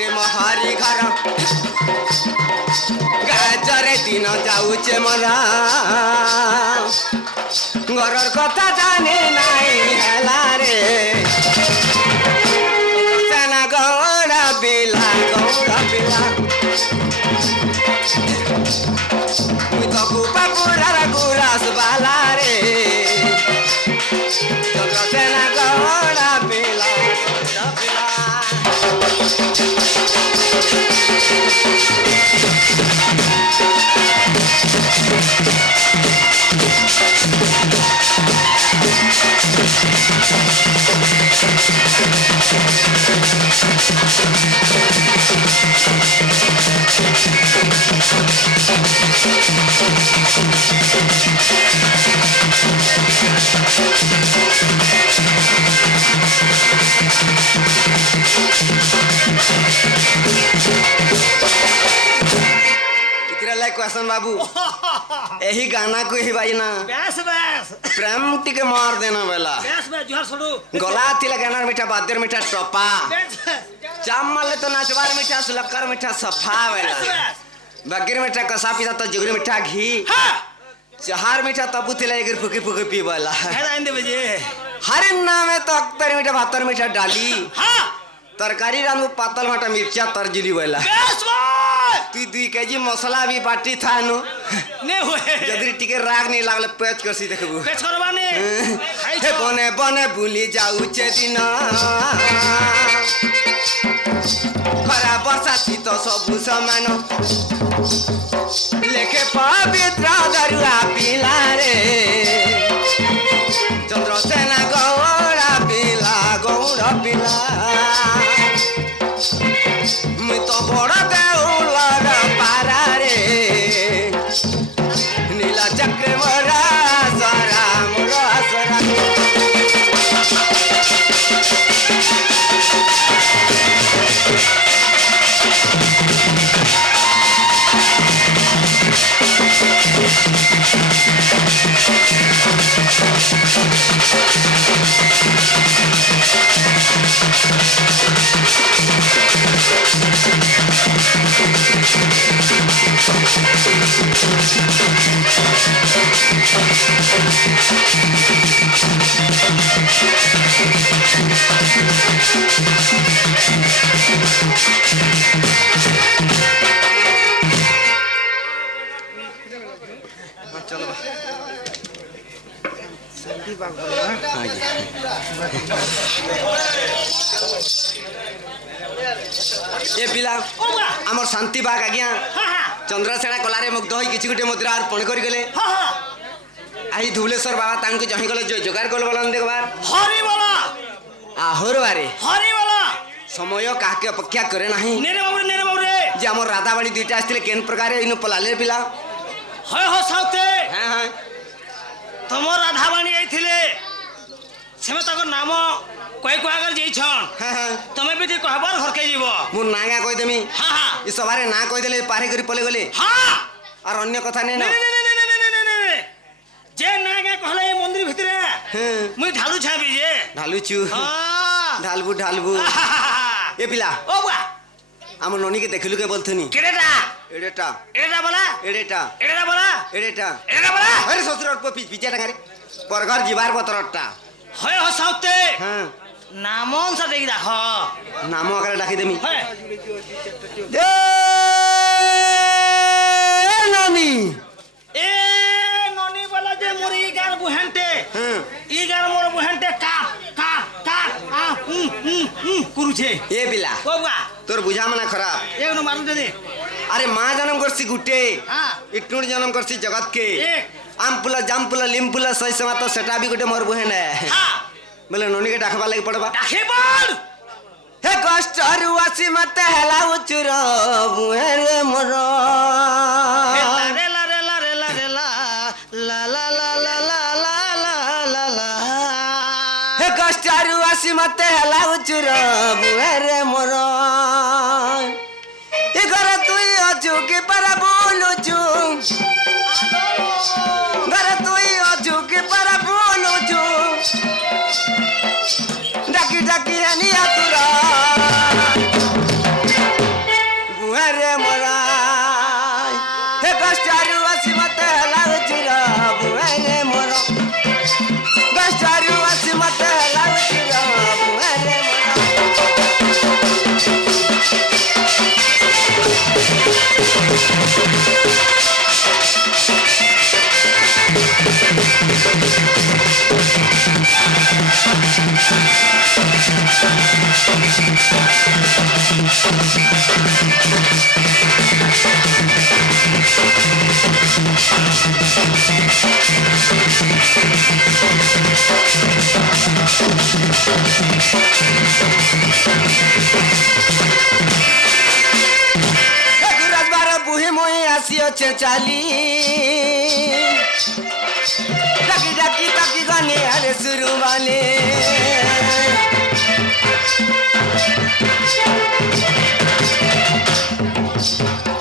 बाटे महारी घर गाजरे दिन जाऊचे मरा घरर कथा जाने नाई हेला रे सेना गौड़ा बिला मुई तो गुपा पुरार गुरास बाला रे सेना गौड़ा बिला क्वेश्चन बाबू यही गाना को ही बाजना बस बस प्रेम टिके मार देना बेला बस बस जोहर सुनो गला थिला गाना मीठा बादर मीठा टपा चामल तो नाचवार मीठा सुलक्कर मीठा सफा बेला बगीर मीठा कसा पीता तो जुगरी मीठा घी चार मीठा तबु थिला एगर फुकी फुकी पी बेला है आंदे बजे हर नामे तो अक्तर मीठा भातर मीठा डाली हां तरकारी रानू पातल माटा मिर्चा तरजिली बेला बस तू 2 केजी मसला भी बाटी था नु ने होए जदरी टिके राग नहीं लागले पेच करसी देखबू पेच करबाने हे बने बने भूली जाऊ चे दिन खरा वर्षा शीत सबु समान लेखे पवित्र दरुआ पिला रे चंद्रसेना गौड़ा पिला मुई तो बड़ देउलर पारा रे नीला चक्र मोरा सरा मोरा सरा चलो संदीप बाबू हां जी ए पिला हमर शांति बाग आज्ञा चंद्रसेना कलारे मुग्ध होई किछि गुटे मुद्रा अर्पण करि गेले आई धुलेश्वर बाबा तांको जहि गले जो जोगार गल बोलन देखबार हरि बोला आहोर बारे हरि बोला समय काके अपेक्षा करे नाही नेरे बाबू रे जे हमर राधाबाड़ी दुईटा आस्तिले केन प्रकार इनु पलाले पिला होय हो साउते हां हां तमो राधाबाणी आइथिले सेमे ताको नाम कोई को अगर जेई छन हां हां तमे भी कहबार घर के जीवो मु नागा कहि देमी हां हां ई सवारे ना कहि देले पारे करी पले गले हां और अन्य कथा नै ना जे नागा कहले ए मंदिर भितरे हां मुई ढालू छाबी जे ढालुचू हां ढालबू ए पिला ओ बा हम नोनी के देखलु के बोलथनी केडेटा एडेटा बोला अरे ससुर को पिछे टांगारे परघर जीवार बतरटा होय हो साउते हां नामन सा देई राख नाम आकर डाकी देमी होय नोनी बोला जे मोर ई गार बुहंते हां ई गार मोर बुहंते का कुरुछे ए बिला कोबा तोर बुझा मना खराब एक न मारू दे अरे मां जन्म करसी गुटे हां इटुण जन्म करसी जगत के एक आमपुला जामपुला लिमपुला सही समा तो सेटा भी गुटे मोर बुहेन है हां बोले नोनी के डाखबा लागि पड़बा डाखे बोल हे कष्ट रुआसी मते हला उचुर बुहेन मोर रे ला ला ला हे कष्ट रुआसी मते हला उचुर बुहेन मोर ए घर तुई अजू के पर बोलुचू घर तुई अजू के पर बोलुचू डाकी डाकी हनी आतुरा চালি ডাকি ডাকি ডাকি গানে আরে শুরু বালে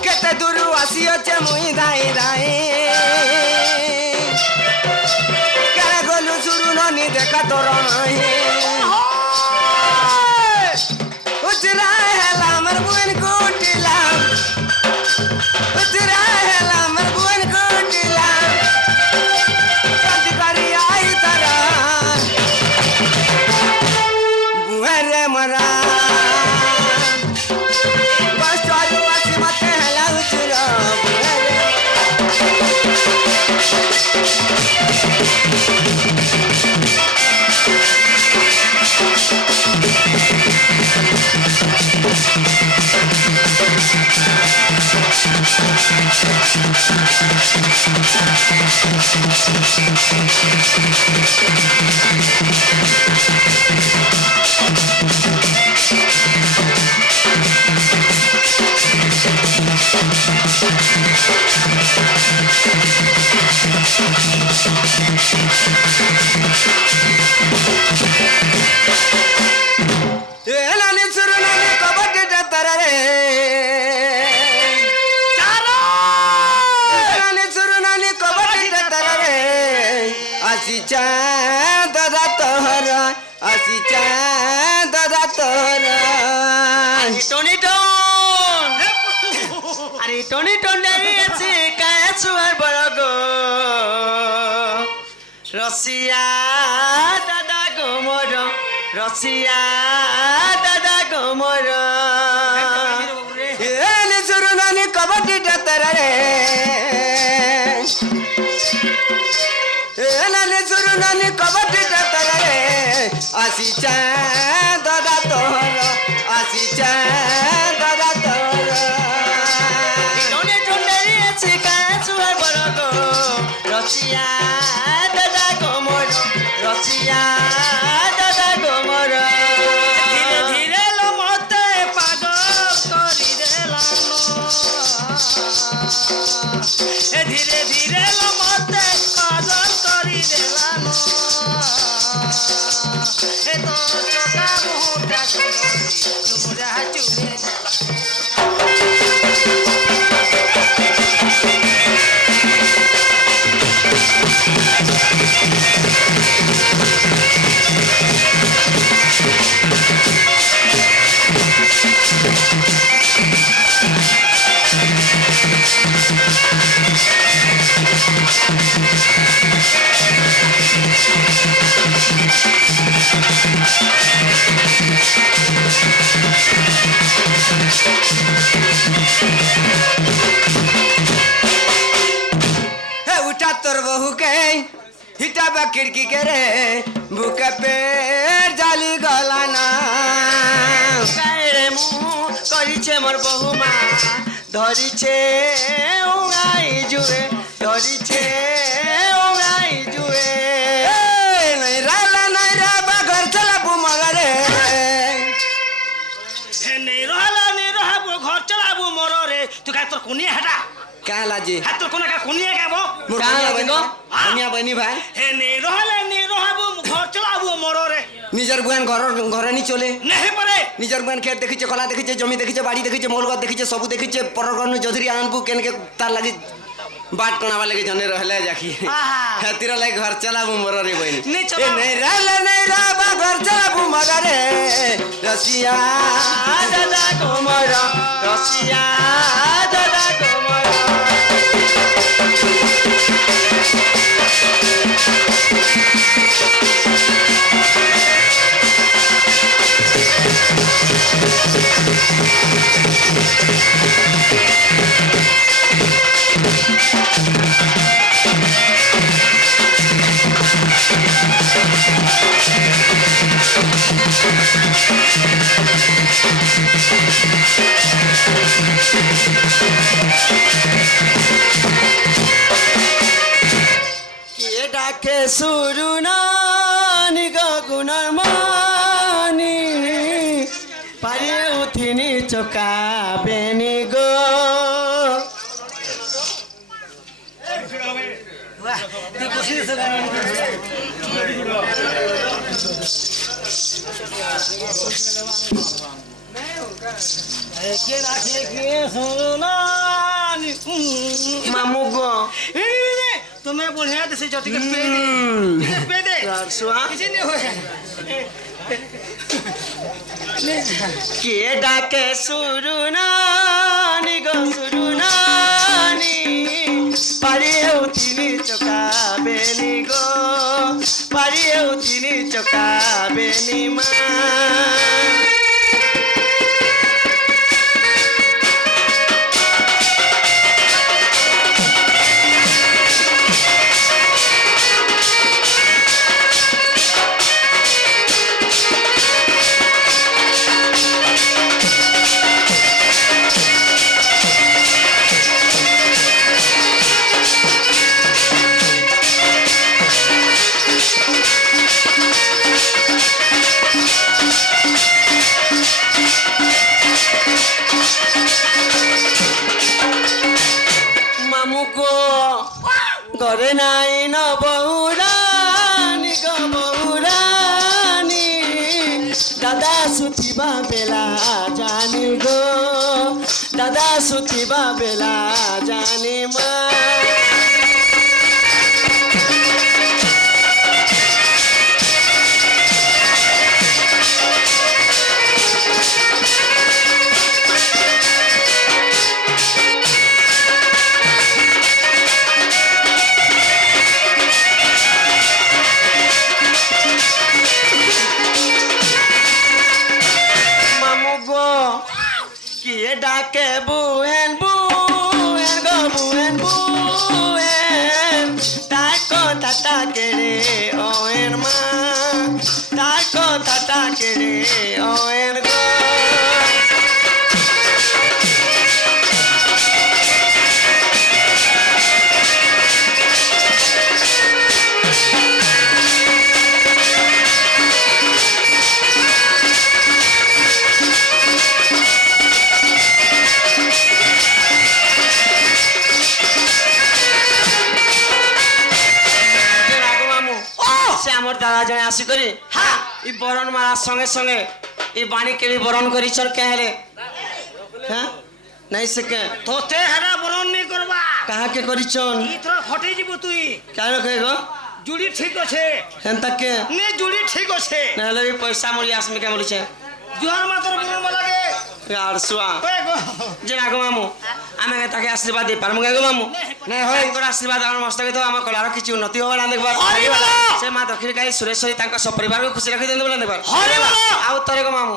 কেতে দূর আসিছে মুই দাই দাই কেন গলু শুরু ননি দেখা তোর নাই উচরা হেলা আমার বুন কুটিলাম উচরা হেলা আমার বুন কুটিলাম কাটি করি আই তারা বুয়ারে মরা বাস চালু আসি মতে হেলা উচরা বুয়ারে এলানি সুরনানি কবটি তারারে এলানি সুরনানি কবটি তারারে আসিছা দাদা তোহর আসিছা দাদা তোহর টনি টন আরে টনি টন দাঁড়িয়েছে কায়া চুয়ার বড় গো রসিয়া দাদা গোমর রসিয়া দাদা গোমর এলানি সুরনানি কবটি তারারে এলানি সুরনানি কবটি তারারে আসিছা দাদা তোহর আসিছা দাদা তোহর টনি টন দাঁড়িয়েছে কায়া চুয়ার বড় গো রসিয়া দাদা গোমর রসিয়া দাদা গোমর ধীরে ধীরে লো মতে পাগল করি দেলানো ধীরে ধীরে লো মতে পাগল করি দেলানো তো চোখা মুহূর্তা তোমরা চুলে हे उठा तोर बहू के हिटाबा खिड़की के रे बुके पेड़ जाली गलाना গায়েরে মুহ করিছে মোর বহুমা ধরিছে উঙাই জুড়ে ধরিছে উঙাই জুড়ে नहीं रा बागर चला बुमगरे নেই রহাবো ঘর চলাবো মররে তুই কাই তোর কোনিয়া হেটা क्या लाजी হ্যাঁ তোর কোনা কোনিয়া গাবো मुर्गिया बनी मुर्गिया बनी भाई হে নেই রহাবো ঘর চলাবো মররে निजर बुआन घर घरे नहीं चले নেহি পারে निजर बुआन खेत देखिचे कला देखिचे जमी देखिचे बाड़ी देखिचे मोलगत देखिचे सब देखिचे परगन जधरी आनबू केन के तार लगी बाट कणावा लगे जने रहले जाखी आहा। हेतिर लगे घर चलाबू मररे बनी नहीं चलाबू। नहीं रा बा घर चलाबू मगरे रसिया দাদা গোমর রসিয়া দাদা গোমর কে ডাকে সুরু নানি গগুনার মানি পারিয়ে উঠিনি চকা বেনি গো মামু গো তুমি বঢ়িয়া দিছে জটিকে পে দে চোৱা কিছু नहीं होए কিয়ে ডাকে সুৰুনানি গো সুৰুনানি পাৰিও তিনি চকা বেনি গো পাৰিও তিনি চকা বেনি মা ঘরে নাই ন বহুরানি গো বহুরানি দাদা সুতিবা বেলা জানি গো দাদা সুতিবা বেলা জানি মা ডাকে বুহেন বুহেন গো বুহেন বুহেন তার কথা কেড়ে ওয়েন মা তার কথা কেড়ে ওয়েন গো আমার দাদা জনে আসি করি হ্যাঁ এই বরণ মারার সঙ্গে সঙ্গে এই বাণী কেবি বরণ করিছর কে হেলে হ্যাঁ নাই সে কে তোতে হেরা বরণ নি করবা কাহাকে করিছন ই তোর ফটে যাব তুই কেন কে গো জুড়ি ঠিক আছে হেনতা কে নে জুড়ি ঠিক আছে নাহলে এই পয়সা মরি আসমি কে মরিছে জোহার মাতর বরণ লাগে আর সুয়া ওই গো যে না গো মামু আমি তাকে আশীর্বাদ দিই পারমু গো মামু না হয় তাଙ୍କର ଆଶୀର୍ବାଦ ଆମର ମସ୍ତକେ ତ ଆମ କଳାର କିଛି ଉନ୍ନତି ହବ ନା ଦେଖିବାର ସେ ମା ଦକ୍ଷିଣକାଳୀ ସୁରେଶ୍ୱରୀ ତାଙ୍କ ସପରିବାରକୁ ଖୁସି ରଖି ଦିଅନ୍ତୁ ବୋଲେ ଦେଖିବାର ଆଉ ତରେ ଗো ମାମୁ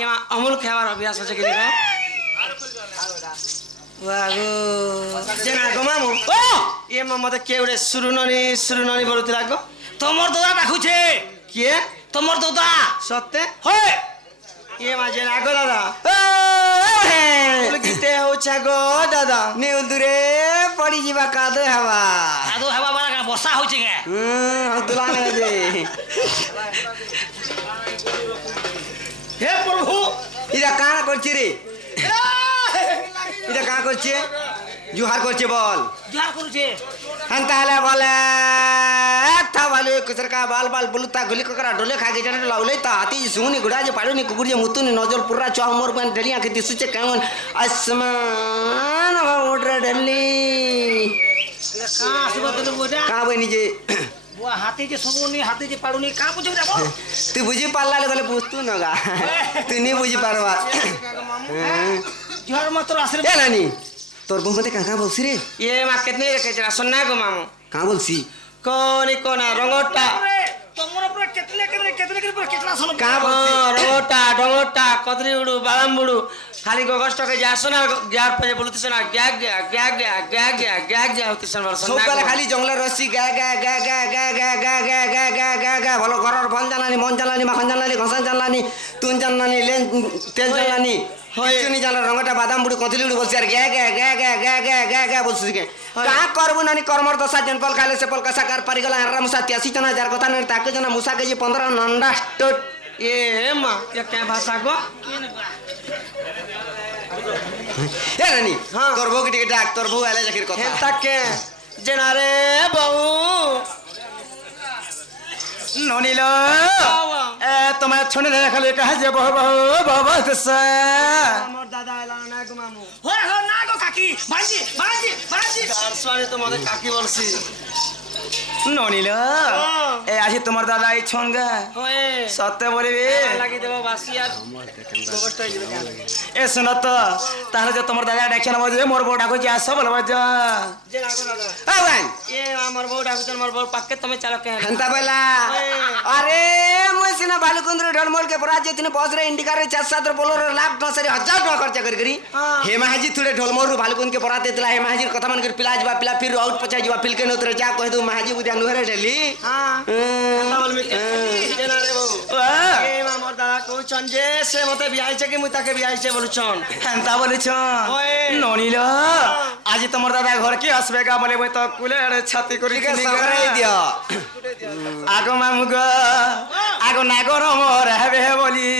ଏ ମା ଅମୁଲ ଖାଇବାର ଅଭ୍ୟାସ ଅଛି କି ଦେଖ ଯେ ନା ଗো ମାମୁ ଇଏ ମତେ କିଏ ଗୋଟେ ସୁରୁନନି ବୋଲୁଥିଲା ଗো তোমার দাদা ডাকুছে କିଏ তোমার দাদা ସତେ হয় ଇଏ ମା ଯେ ନା ଗো ଦାଦା গীতে হচ্ছে গো দাদা নেউদুরে পড়ি যা কাদে হওয়া সাধু হবা বালা বসা হচ্ছে কে তুলা দে হে প্রভু এটা কানা করছি রে এটা কানা করছে জুহার করছে বল জোহার করছে হেনতা হলে বলে था वाले कुसर का बाल बाल बुलता गुली ककरा डोले खा के जाने लाउले ता हाथी सुनी गुड़ा जे पाड़ो नि कुकुर जे मुतुनी नजर पुरा चौ मोर पन डलिया के दिसुचे कावन आसमान उड़ डली का आशीर्वाद दे बोडा का बनी जे बुआ हाथी जे सुनी हाथी जे पाड़ुनी का पूछो जाबो तू बुझी पारला ले पूछतू नगा तू नहीं बुझी पारवा জোহার মাতর আশীর্বাদ ए नानी तोर बहु मते का बोलसी रे ইয়ে মা কেতনে রেখে চলা সোনা গো মামু का बोलसी কোনি কোনা রঙটা তোমার উপরে কেতলে কেতলা শোনো का बोलसी রঙটা ডঙটা কদরি উড়ু বালাম বুড়ু খালি গগষ্টকে যাস না গ্যার পে বলতিস না গ্যা গ্যা গ্যা গ্যা গ্যা গ্যা গ্যা গ্যা হতিস না सब बेला खाली जंगल रसी गा गा गा गा गा गा गा गा गा गा गा गा भलो घरर भन जानलानी मन जानलानी माखन जानलानी घसन जानलानी तुन जानलानी लेन तेल जानलानी किचुनी जान रंगटा बादाम बुड़ी कथली बुड़ी बोलसी यार गा गा गा गा गा गा गा गा बोलसी के का करबु नानी कर्मर दशा जनपल खाले से पल कसा कर पारी गला हररा मुसा 83 जना जार कथा ने ताके जना मुसा के जी 15 नंडा स्टोट এ মা ये क्या भाषा गो ए नानी तोर भो के डाक तोर भो आले जखिर कथा হেনতাকে যে না রে বহু ননিল তোমার ছুনে দেখালে কাহা যে বহু বহু বহু আমার দাদা এলা না গো মামু হরে হো না গো কাকি ভাঞ্জি ভাঞ্জি ভাঞ্জি আর সোয়ারে তোমাদের কাকি বলছি ননিল এ আজি তোমার দাদা এই ছন গা ওয়ে সত্য বলিবি লাগি দেব বাসি আর গোবরষ্ট হয়ে যাবে কেন এ শুনো তো তাহলে যে তোমার দাদা ডাকে নেবো যে মোর বউ ডাকুছি আস বলবো যা যে না গো দাদা আওয়ান এ আমার বউ ডাকুছেন আমার বউ পাকে তুমি চালো কে হেন্তা বেলা আরে মুই সিনা বালুকুন্দ্র ঢলমল के पराज जे तिने बस रे इंडिका रे 4-7 बोलर लाख 10 हजार टका खर्चा करी हे महाजी थोड़े ढोलमोर बालुकुंद के परात देतला हे महाजी कथा मन कर पिलाज बा पिला फिर आउट पचा जवा फिल के नोतरे जा कह दू महाजी बुदिया नुहरे ढली हां বল মি যে না রে বউ এ আমার দাদা কইছন যে সে মতে বিয়াইছে কি মুই তাকে বিয়াইছে বলছন হেন্তা বলিছ ওয়ে ননিল আজি তোমার দাদা ঘর কি আসবে গা বলে মই তো কুলে ছাতি করি ठीक है सगराई दियो আগো মামু গো আগো নাগর মোর হেবে বলি